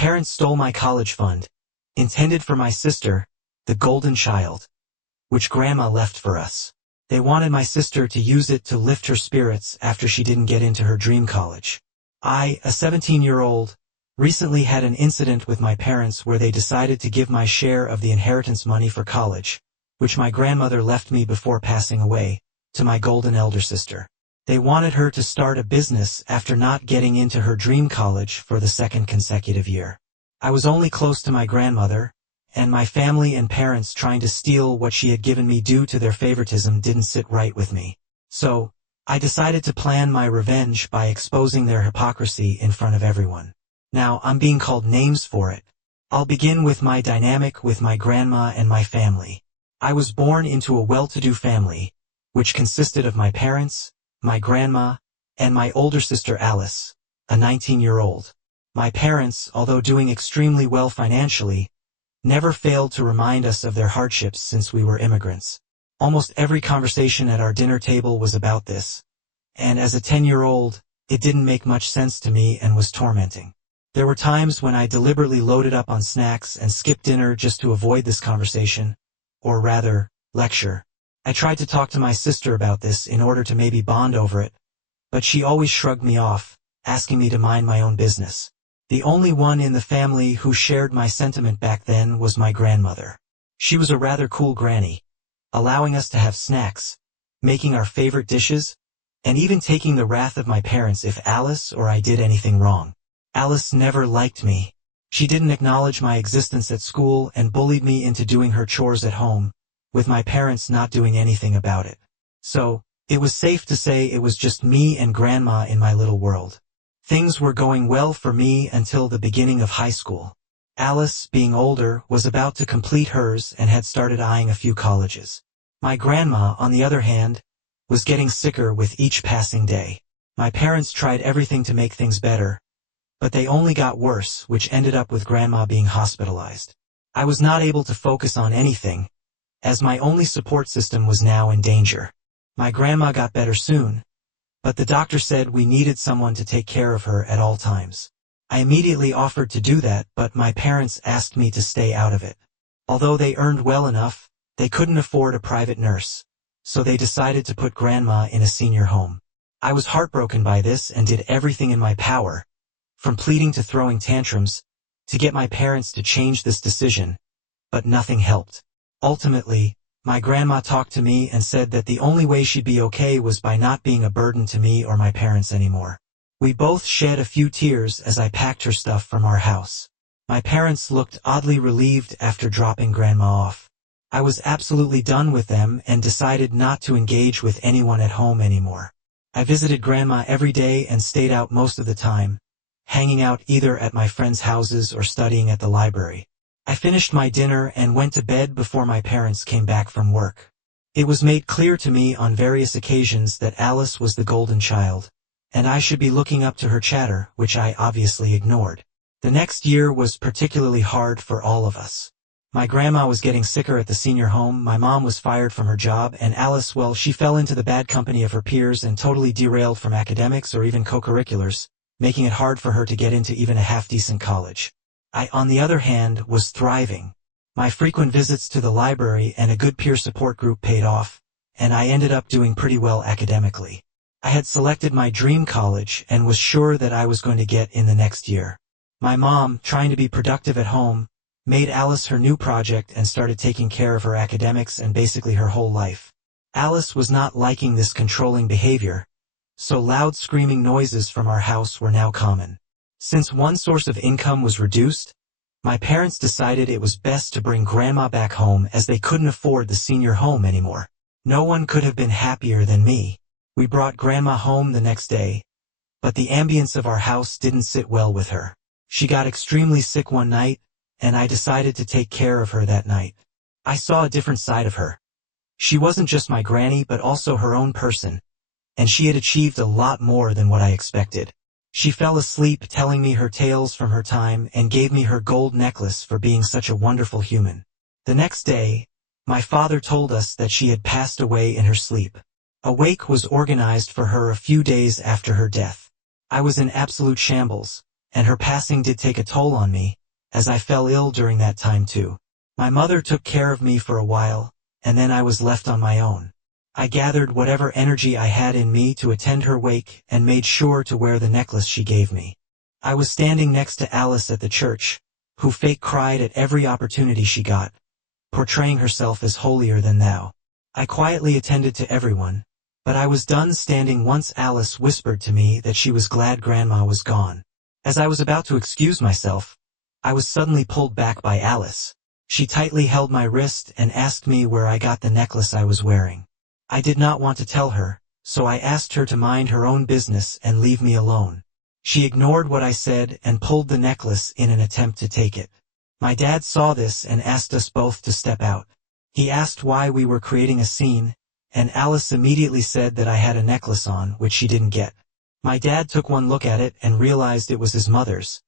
parents stole my college fund, intended for my sister, the golden child, which Grandma left for us. They wanted my sister to use it to lift her spirits after she didn't get into her dream college. I, a 17-year-old, recently had an incident with my parents where they decided to give my share of the inheritance money for college, which my grandmother left me before passing away, to my golden elder sister. They wanted her to start a business after not getting into her dream college for the second consecutive year. I was only close to my grandmother, and my family and parents trying to steal what she had given me due to their favoritism didn't sit right with me. So, I decided to plan my revenge by exposing their hypocrisy in front of everyone. Now, I'm being called names for it. I'll begin with my dynamic with my grandma and my family. I was born into a well-to-do family, which consisted of my parents, my grandma, and my older sister Alice, a 19-year-old. My parents, although doing extremely well financially, never failed to remind us of their hardships since we were immigrants. Almost every conversation at our dinner table was about this, and as a 10-year-old, it didn't make much sense to me and was tormenting. There were times when I deliberately loaded up on snacks and skipped dinner just to avoid this conversation, or rather, lecture. I tried to talk to my sister about this in order to maybe bond over it, but she always shrugged me off, asking me to mind my own business. The only one in the family who shared my sentiment back then was my grandmother. She was a rather cool granny, allowing us to have snacks, making our favorite dishes, and even taking the wrath of my parents if Alice or I did anything wrong. Alice never liked me. She didn't acknowledge my existence at school and bullied me into doing her chores at home, with my parents not doing anything about it. So, it was safe to say it was just me and Grandma in my little world. Things were going well for me until the beginning of high school. Alice, being older, was about to complete hers and had started eyeing a few colleges. My grandma, on the other hand, was getting sicker with each passing day. My parents tried everything to make things better, but they only got worse, which ended up with Grandma being hospitalized. I was not able to focus on anything, as my only support system was now in danger. My grandma got better soon, but the doctor said we needed someone to take care of her at all times. I immediately offered to do that, but my parents asked me to stay out of it. Although they earned well enough, they couldn't afford a private nurse, so they decided to put Grandma in a senior home. I was heartbroken by this and did everything in my power, from pleading to throwing tantrums, to get my parents to change this decision, but nothing helped. Ultimately, my grandma talked to me and said that the only way she'd be okay was by not being a burden to me or my parents anymore. We both shed a few tears as I packed her stuff from our house. My parents looked oddly relieved after dropping Grandma off. I was absolutely done with them and decided not to engage with anyone at home anymore. I visited Grandma every day and stayed out most of the time, hanging out either at my friends' houses or studying at the library. I finished my dinner and went to bed before my parents came back from work. It was made clear to me on various occasions that Alice was the golden child, and I should be looking up to her chatter, which I obviously ignored. The next year was particularly hard for all of us. My grandma was getting sicker at the senior home, my mom was fired from her job, and Alice, well, she fell into the bad company of her peers and totally derailed from academics or even co-curriculars, making it hard for her to get into even a half-decent college. I, on the other hand, was thriving. My frequent visits to the library and a good peer support group paid off, and I ended up doing pretty well academically. I had selected my dream college and was sure that I was going to get in the next year. My mom, trying to be productive at home, made Alice her new project and started taking care of her academics and basically her whole life. Alice was not liking this controlling behavior, so loud screaming noises from our house were now common. Since one source of income was reduced, my parents decided it was best to bring Grandma back home as they couldn't afford the senior home anymore. No one could have been happier than me. We brought Grandma home the next day, but the ambience of our house didn't sit well with her. She got extremely sick one night, and I decided to take care of her that night. I saw a different side of her. She wasn't just my granny but also her own person, and she had achieved a lot more than what I expected. She fell asleep telling me her tales from her time and gave me her gold necklace for being such a wonderful human. The next day, my father told us that she had passed away in her sleep. A wake was organized for her a few days after her death. I was in absolute shambles, and her passing did take a toll on me, as I fell ill during that time too. My mother took care of me for a while, and then I was left on my own. I gathered whatever energy I had in me to attend her wake and made sure to wear the necklace she gave me. I was standing next to Alice at the church, who fake cried at every opportunity she got, portraying herself as holier than thou. I quietly attended to everyone, but I was done standing once Alice whispered to me that she was glad Grandma was gone. As I was about to excuse myself, I was suddenly pulled back by Alice. She tightly held my wrist and asked me where I got the necklace I was wearing. I did not want to tell her, so I asked her to mind her own business and leave me alone. She ignored what I said and pulled the necklace in an attempt to take it. My dad saw this and asked us both to step out. He asked why we were creating a scene, and Alice immediately said that I had a necklace on which she didn't get. My dad took one look at it and realized it was his mother's.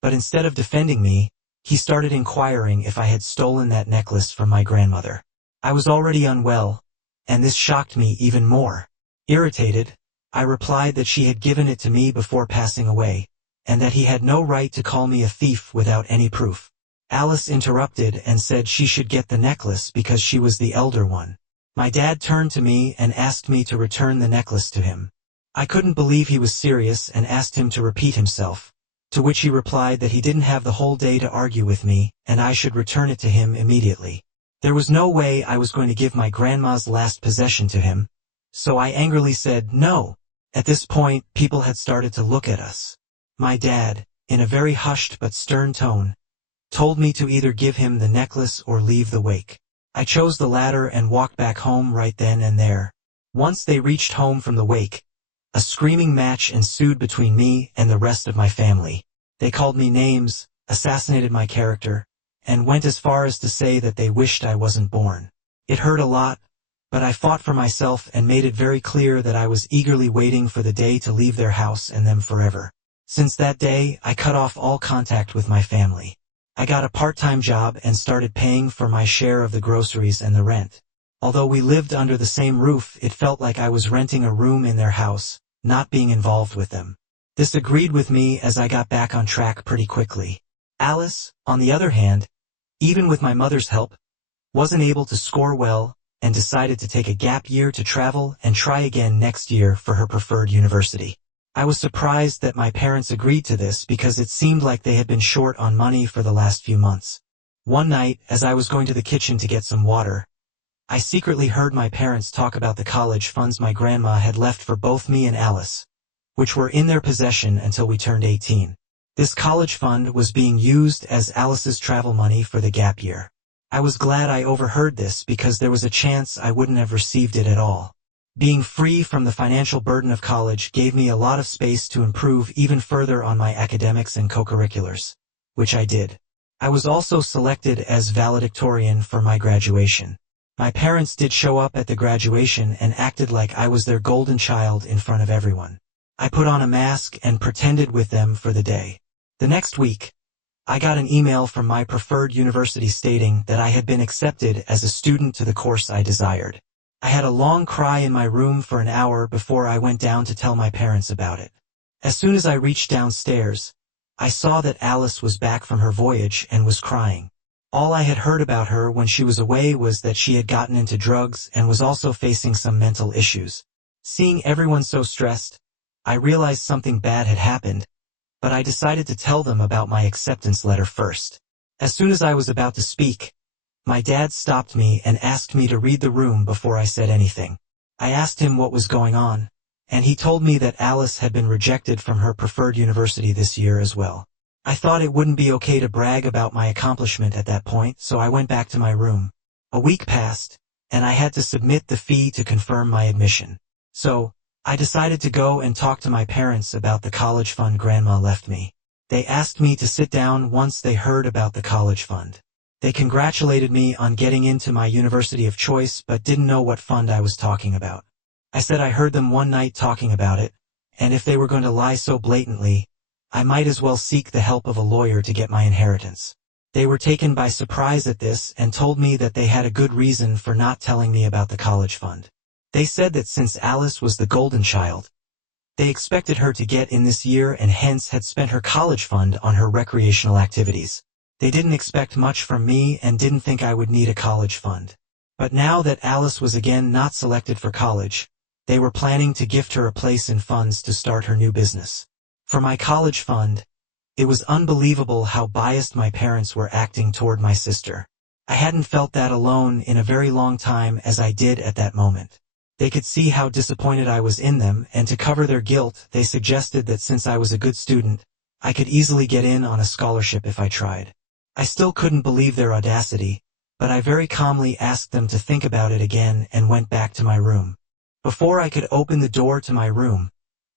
But instead of defending me, he started inquiring if I had stolen that necklace from my grandmother. I was already unwell, and this shocked me even more. Irritated, I replied that she had given it to me before passing away, and that he had no right to call me a thief without any proof. Alice interrupted and said she should get the necklace because she was the elder one. My dad turned to me and asked me to return the necklace to him. I couldn't believe he was serious and asked him to repeat himself, to which he replied that he didn't have the whole day to argue with me, and I should return it to him immediately. There was no way I was going to give my grandma's last possession to him, so I angrily said no. At this point, people had started to look at us. My dad, in a very hushed but stern tone, told me to either give him the necklace or leave the wake. I chose the latter and walked back home right then and there. Once they reached home from the wake, a screaming match ensued between me and the rest of my family. They called me names, assassinated my character, and went as far as to say that they wished I wasn't born. It hurt a lot, but I fought for myself and made it very clear that I was eagerly waiting for the day to leave their house and them forever. Since that day, I cut off all contact with my family. I got a part-time job and started paying for my share of the groceries and the rent. Although we lived under the same roof, it felt like I was renting a room in their house, not being involved with them. This agreed with me as I got back on track pretty quickly. Alice, on the other hand, even with my mother's help, wasn't able to score well and decided to take a gap year to travel and try again next year for her preferred university. I was surprised that my parents agreed to this because it seemed like they had been short on money for the last few months. One night, as I was going to the kitchen to get some water, I secretly heard my parents talk about the college funds my grandma had left for both me and Alice, which were in their possession until we turned 18. This college fund was being used as Alice's travel money for the gap year. I was glad I overheard this because there was a chance I wouldn't have received it at all. Being free from the financial burden of college gave me a lot of space to improve even further on my academics and co-curriculars, which I did. I was also selected as valedictorian for my graduation. My parents did show up at the graduation and acted like I was their golden child in front of everyone. I put on a mask and pretended with them for the day. The next week, I got an email from my preferred university stating that I had been accepted as a student to the course I desired. I had a long cry in my room for an hour before I went down to tell my parents about it. As soon as I reached downstairs, I saw that Alice was back from her voyage and was crying. All I had heard about her when she was away was that she had gotten into drugs and was also facing some mental issues. Seeing everyone so stressed, I realized something bad had happened, but I decided to tell them about my acceptance letter first. As soon as I was about to speak, my dad stopped me and asked me to read the room before I said anything. I asked him what was going on, and he told me that Alice had been rejected from her preferred university this year as well. I thought it wouldn't be okay to brag about my accomplishment at that point, so I went back to my room. A week passed, and I had to submit the fee to confirm my admission. So, I decided to go and talk to my parents about the college fund Grandma left me. They asked me to sit down once they heard about the college fund. They congratulated me on getting into my university of choice but didn't know what fund I was talking about. I said I heard them one night talking about it, and if they were going to lie so blatantly, I might as well seek the help of a lawyer to get my inheritance. They were taken by surprise at this and told me that they had a good reason for not telling me about the college fund. They said that since Alice was the golden child, They expected her to get in this year and hence had spent her college fund on her recreational activities. They didn't expect much from me and didn't think I would need a college fund. But now that Alice was again not selected for college, they were planning to gift her a place in funds to start her new business. For my college fund, it was unbelievable how biased my parents were acting toward my sister. I hadn't felt that alone in a very long time as I did at that moment. They could see how disappointed I was in them, and to cover their guilt, they suggested that since I was a good student, I could easily get in on a scholarship if I tried. I still couldn't believe their audacity, but I very calmly asked them to think about it again and went back to my room. Before I could open the door to my room,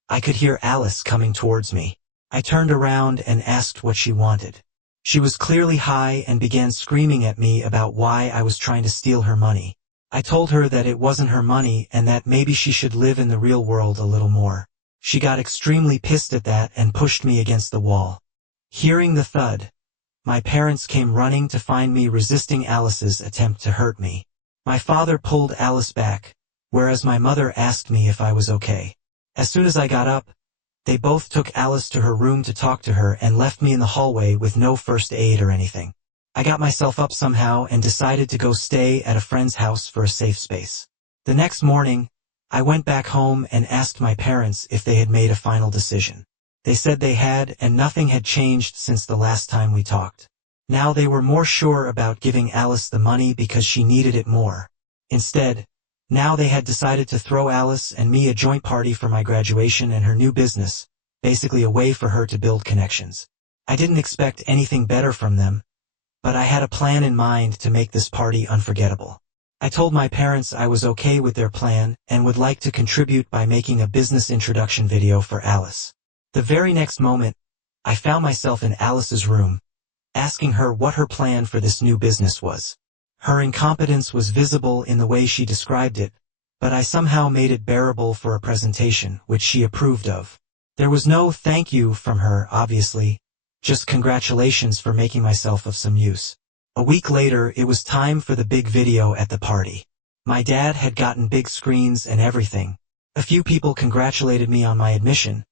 I could hear Alice coming towards me. I turned around and asked what she wanted. She was clearly high and began screaming at me about why I was trying to steal her money. I told her that it wasn't her money and that maybe she should live in the real world a little more. She got extremely pissed at that and pushed me against the wall. Hearing the thud, my parents came running to find me resisting Alice's attempt to hurt me. My father pulled Alice back, whereas my mother asked me if I was okay. As soon as I got up, they both took Alice to her room to talk to her and left me in the hallway with no first aid or anything. I got myself up somehow and decided to go stay at a friend's house for a safe space. The next morning, I went back home and asked my parents if they had made a final decision. They said they had, and nothing had changed since the last time we talked. Now they were more sure about giving Alice the money because she needed it more. Instead, now they had decided to throw Alice and me a joint party for my graduation and her new business, basically a way for her to build connections. I didn't expect anything better from them, but I had a plan in mind to make this party unforgettable. I told my parents I was okay with their plan and would like to contribute by making a business introduction video for Alice. The very next moment, I found myself in Alice's room, asking her what her plan for this new business was. Her incompetence was visible in the way she described it, but I somehow made it bearable for a presentation, which she approved of. There was no thank you from her, obviously, just congratulations for making myself of some use. A week later, it was time for the big video at the party. My dad had gotten big screens and everything. A few people congratulated me on my admission,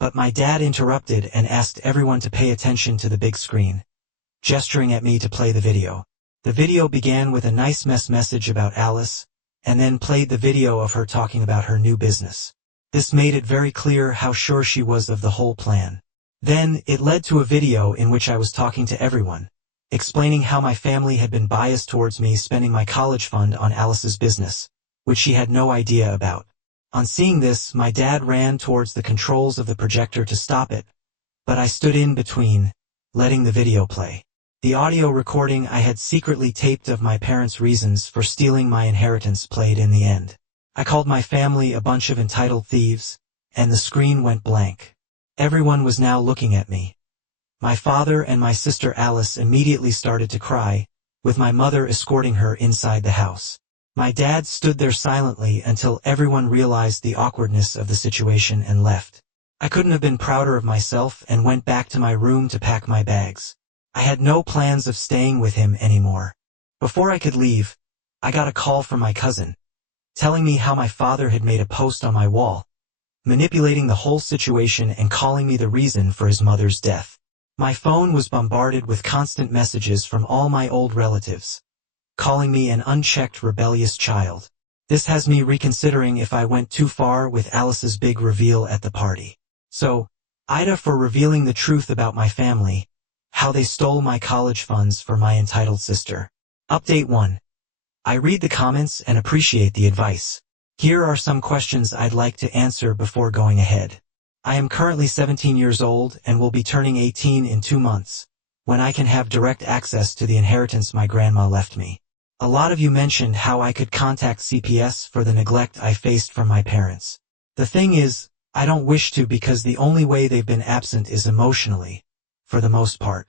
but my dad interrupted and asked everyone to pay attention to the big screen, gesturing at me to play the video. The video began with a nice message about Alice, and then played the video of her talking about her new business. This made it very clear how sure she was of the whole plan. Then, it led to a video in which I was talking to everyone, explaining how my family had been biased towards me spending my college fund on Alice's business, which she had no idea about. On seeing this, my dad ran towards the controls of the projector to stop it, but I stood in between, letting the video play. The audio recording I had secretly taped of my parents' reasons for stealing my inheritance played in the end. I called my family a bunch of entitled thieves, and the screen went blank. Everyone was now looking at me. My father and my sister Alice immediately started to cry, with my mother escorting her inside the house. My dad stood there silently until everyone realized the awkwardness of the situation and left. I couldn't have been prouder of myself and went back to my room to pack my bags. I had no plans of staying with him anymore. Before I could leave, I got a call from my cousin, telling me how my father had made a post on my wall, manipulating the whole situation and calling me the reason for his mother's death. My phone was bombarded with constant messages from all my old relatives, calling me an unchecked rebellious child. This has me reconsidering if I went too far with Alice's big reveal at the party. So, Ida for revealing the truth about my family, how they stole my college funds for my entitled sister. Update 1. I read the comments and appreciate the advice. Here are some questions I'd like to answer before going ahead. I am currently 17 years old and will be turning 18 in 2 months, when I can have direct access to the inheritance my grandma left me. A lot of you mentioned how I could contact CPS for the neglect I faced from my parents. The thing is, I don't wish to because the only way they've been absent is emotionally, for the most part.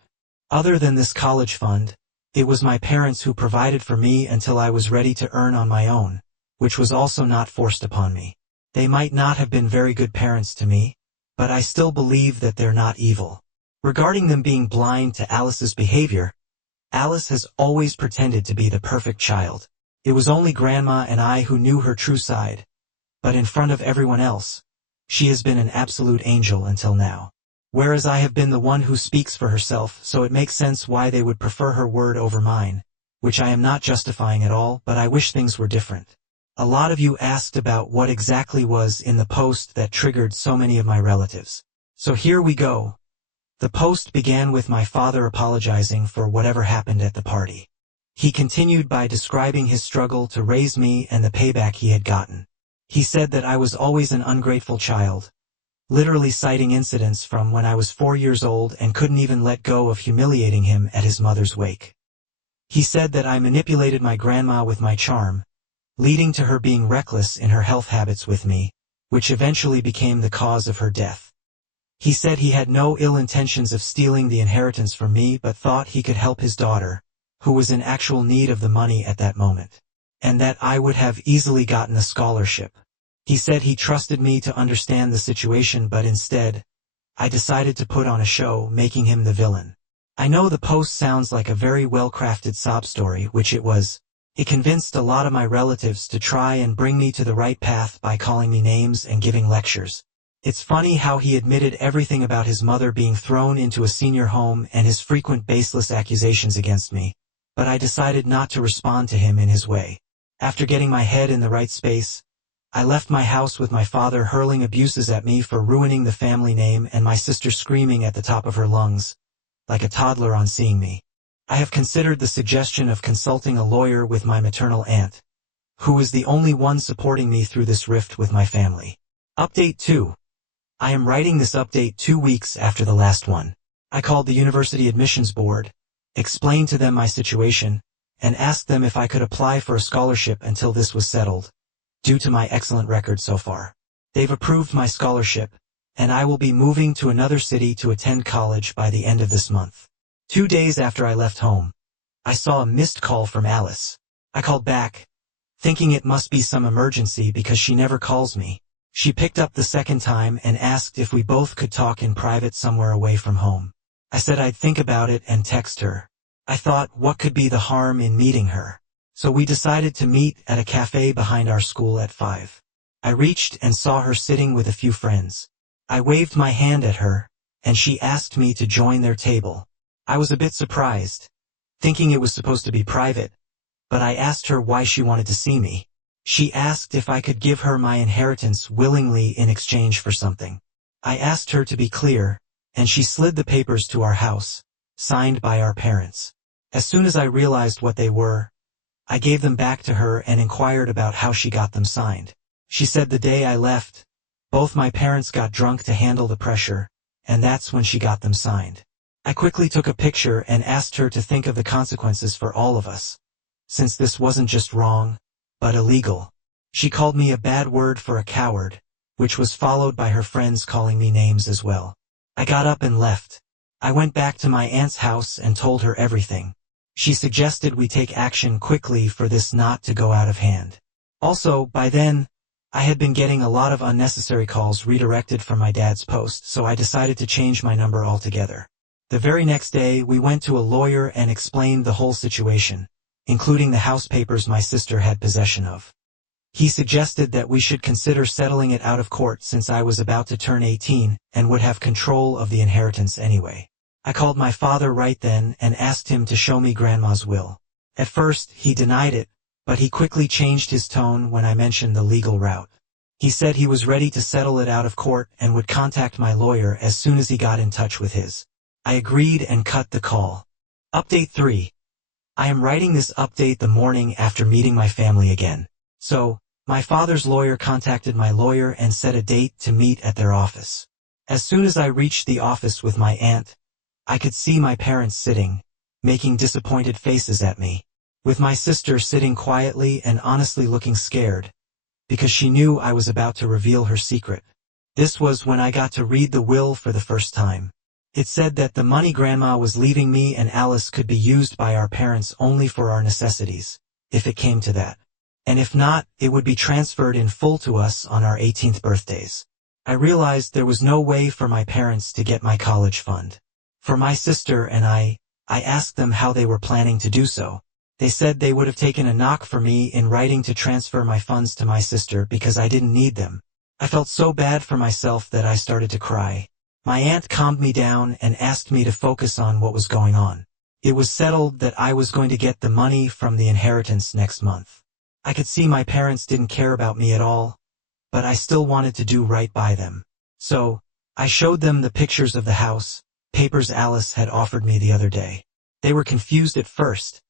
Other than this college fund, it was my parents who provided for me until I was ready to earn on my own, which was also not forced upon me. They might not have been very good parents to me, but I still believe that they're not evil. Regarding them being blind to Alice's behavior, Alice has always pretended to be the perfect child. It was only Grandma and I who knew her true side, but in front of everyone else, She has been an absolute angel until now. Whereas I have been the one who speaks for herself, so it makes sense why they would prefer her word over mine, which I am not justifying at all, but I wish things were different. A lot of you asked about what exactly was in the post that triggered so many of my relatives. So here we go. The post began with my father apologizing for whatever happened at the party. He continued by describing his struggle to raise me and the payback he had gotten. He said that I was always an ungrateful child, literally citing incidents from when I was 4 years old and couldn't even let go of humiliating him at his mother's wake. He said that I manipulated my grandma with my charm, leading to her being reckless in her health habits with me, which eventually became the cause of her death. He said he had no ill intentions of stealing the inheritance from me but thought he could help his daughter, who was in actual need of the money at that moment, and that I would have easily gotten a scholarship. He said he trusted me to understand the situation, but instead, I decided to put on a show, making him the villain. I know the post sounds like a very well-crafted sob story, which it was. It convinced a lot of my relatives to try and bring me to the right path by calling me names and giving lectures. It's funny how he admitted everything about his mother being thrown into a senior home and his frequent baseless accusations against me, but I decided not to respond to him in his way. After getting my head in the right space, I left my house with my father hurling abuses at me for ruining the family name and my sister screaming at the top of her lungs, like a toddler on seeing me. I have considered the suggestion of consulting a lawyer with my maternal aunt, who is the only one supporting me through this rift with my family. Update 2. I am writing this update 2 weeks after the last one. I called the University Admissions Board, explained to them my situation, and asked them if I could apply for a scholarship until this was settled, due to my excellent record so far. They've approved my scholarship, and I will be moving to another city to attend college by the end of this month. 2 days after I left home, I saw a missed call from Alice. I called back, thinking it must be some emergency because she never calls me. She picked up the second time and asked if we both could talk in private somewhere away from home. I said I'd think about it and text her. I thought, what could be the harm in meeting her? So we decided to meet at a cafe behind our school at 5. I reached and saw her sitting with a few friends. I waved my hand at her, and she asked me to join their table. I was a bit surprised, thinking it was supposed to be private, but I asked her why she wanted to see me. She asked if I could give her my inheritance willingly in exchange for something. I asked her to be clear, and she slid the papers to our house, signed by our parents. As soon as I realized what they were, I gave them back to her and inquired about how she got them signed. She said the day I left, both my parents got drunk to handle the pressure, and that's when she got them signed. I quickly took a picture and asked her to think of the consequences for all of us, since this wasn't just wrong, but illegal. She called me a bad word for a coward, which was followed by her friends calling me names as well. I got up and left. I went back to my aunt's house and told her everything. She suggested we take action quickly for this not to go out of hand. Also, by then, I had been getting a lot of unnecessary calls redirected from my dad's post, so I decided to change my number altogether. The very next day, we went to a lawyer and explained the whole situation, including the house papers my sister had possession of. He suggested that we should consider settling it out of court since I was about to turn 18 and would have control of the inheritance anyway. I called my father right then and asked him to show me Grandma's will. At first, he denied it, but he quickly changed his tone when I mentioned the legal route. He said he was ready to settle it out of court and would contact my lawyer as soon as he got in touch with his. I agreed and cut the call. Update 3. I am writing this update the morning after meeting my family again. So, my father's lawyer contacted my lawyer and set a date to meet at their office. As soon as I reached the office with my aunt, I could see my parents sitting, making disappointed faces at me, with my sister sitting quietly and honestly looking scared, because she knew I was about to reveal her secret. This was when I got to read the will for the first time. It said that the money Grandma was leaving me and Alice could be used by our parents only for our necessities, if it came to that. And if not, it would be transferred in full to us on our 18th birthdays. I realized there was no way for my parents to get my college fund. For my sister and I asked them how they were planning to do so. They said they would have taken a knock for me in writing to transfer my funds to my sister because I didn't need them, I felt so bad for myself that I started to cry. My aunt calmed me down and asked me to focus on what was going on. It was settled that I was going to get the money from the inheritance next month. I could see my parents didn't care about me at all, but I still wanted to do right by them. So, I showed them the pictures of the house, papers Alice had offered me the other day. They were confused at first,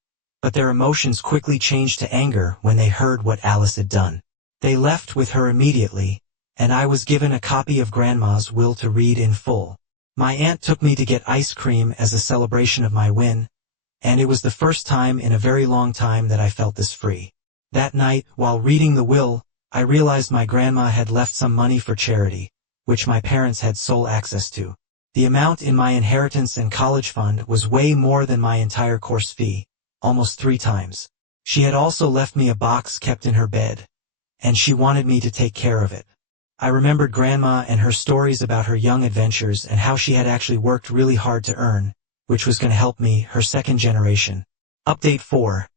but their emotions quickly changed to anger when they heard what Alice had done. They left with her immediately, and I was given a copy of Grandma's will to read in full. My aunt took me to get ice cream as a celebration of my win, and it was the first time in a very long time that I felt this free. That night, while reading the will, I realized my grandma had left some money for charity, which my parents had sole access to. The amount in my inheritance and college fund was way more than my entire course fee, almost 3 times. She had also left me a box kept in her bed, and she wanted me to take care of it. I remembered Grandma and her stories about her young adventures and how she had actually worked really hard to earn, which was going to help me, her second generation. Update 4.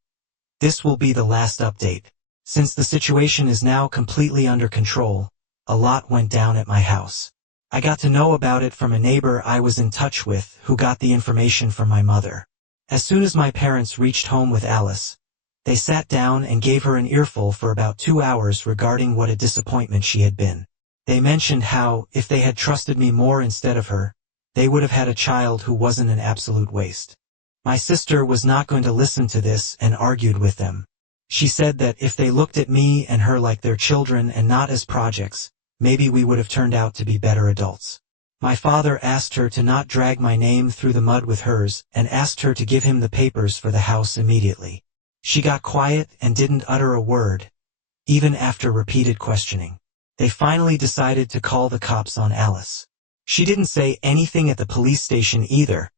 This will be the last update. Since the situation is now completely under control, a lot went down at my house. I got to know about it from a neighbor I was in touch with who got the information from my mother. As soon as my parents reached home with Alice, they sat down and gave her an earful for about 2 hours regarding what a disappointment she had been. They mentioned how, if they had trusted me more instead of her, they would have had a child who wasn't an absolute waste. My sister was not going to listen to this and argued with them. She said that if they looked at me and her like their children and not as projects, maybe we would have turned out to be better adults. My father asked her to not drag my name through the mud with hers and asked her to give him the papers for the house immediately. She got quiet and didn't utter a word, even after repeated questioning. They finally decided to call the cops on Alice. She didn't say anything at the police station either,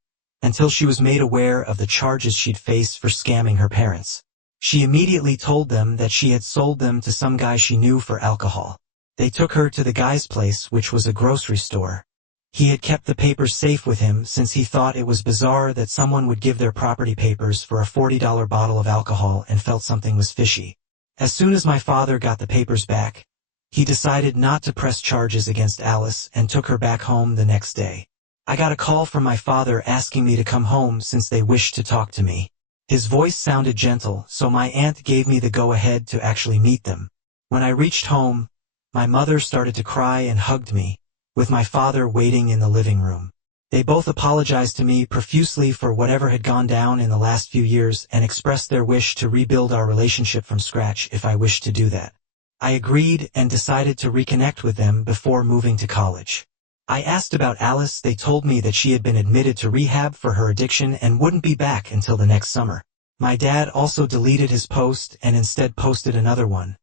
until she was made aware of the charges she'd face for scamming her parents. She immediately told them that she had sold them to some guy she knew for alcohol. They took her to the guy's place, which was a grocery store. He had kept the papers safe with him since he thought it was bizarre that someone would give their property papers for a $40 bottle of alcohol and felt something was fishy. As soon as my father got the papers back, he decided not to press charges against Alice and took her back home the next day. I got a call from my father asking me to come home since they wished to talk to me. His voice sounded gentle, so my aunt gave me the go-ahead to actually meet them. When I reached home, my mother started to cry and hugged me, with my father waiting in the living room. They both apologized to me profusely for whatever had gone down in the last few years and expressed their wish to rebuild our relationship from scratch if I wished to do that. I agreed and decided to reconnect with them before moving to college. I asked about Alice. They told me that she had been admitted to rehab for her addiction and wouldn't be back until the next summer. My dad also deleted his post and instead posted another one,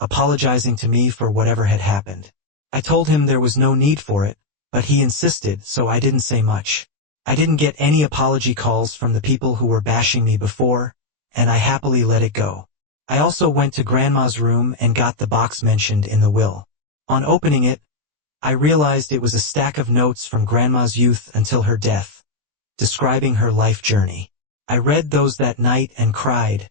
apologizing to me for whatever had happened. I told him there was no need for it, but he insisted, so I didn't say much. I didn't get any apology calls from the people who were bashing me before, and I happily let it go. I also went to Grandma's room and got the box mentioned in the will. On opening it, I realized it was a stack of notes from Grandma's youth until her death, describing her life journey. I read those that night and cried,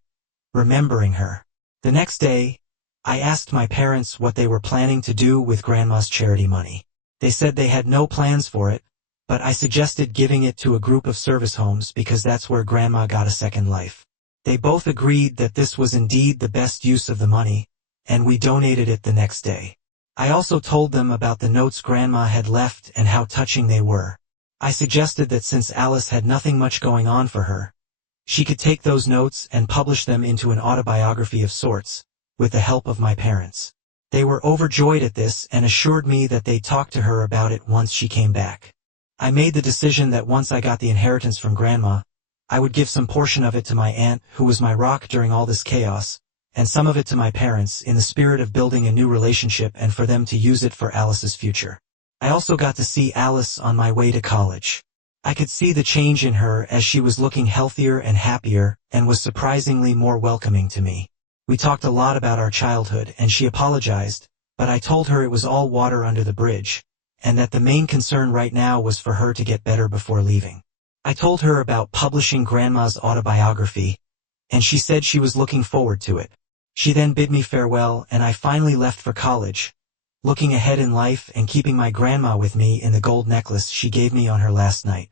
remembering her. The next day, I asked my parents what they were planning to do with Grandma's charity money. They said they had no plans for it, but I suggested giving it to a group of service homes because that's where Grandma got a second life. They both agreed that this was indeed the best use of the money, and we donated it the next day. I also told them about the notes Grandma had left and how touching they were. I suggested that since Alice had nothing much going on for her, she could take those notes and publish them into an autobiography of sorts, with the help of my parents. They were overjoyed at this and assured me that they'd talk to her about it once she came back. I made the decision that once I got the inheritance from Grandma, I would give some portion of it to my aunt, who was my rock during all this chaos, and some of it to my parents in the spirit of building a new relationship and for them to use it for Alice's future. I also got to see Alice on my way to college. I could see the change in her as she was looking healthier and happier and was surprisingly more welcoming to me. We talked a lot about our childhood and she apologized, but I told her it was all water under the bridge, and that the main concern right now was for her to get better before leaving. I told her about publishing Grandma's autobiography, and she said she was looking forward to it. She then bid me farewell and I finally left for college, looking ahead in life and keeping my grandma with me in the gold necklace she gave me on her last night.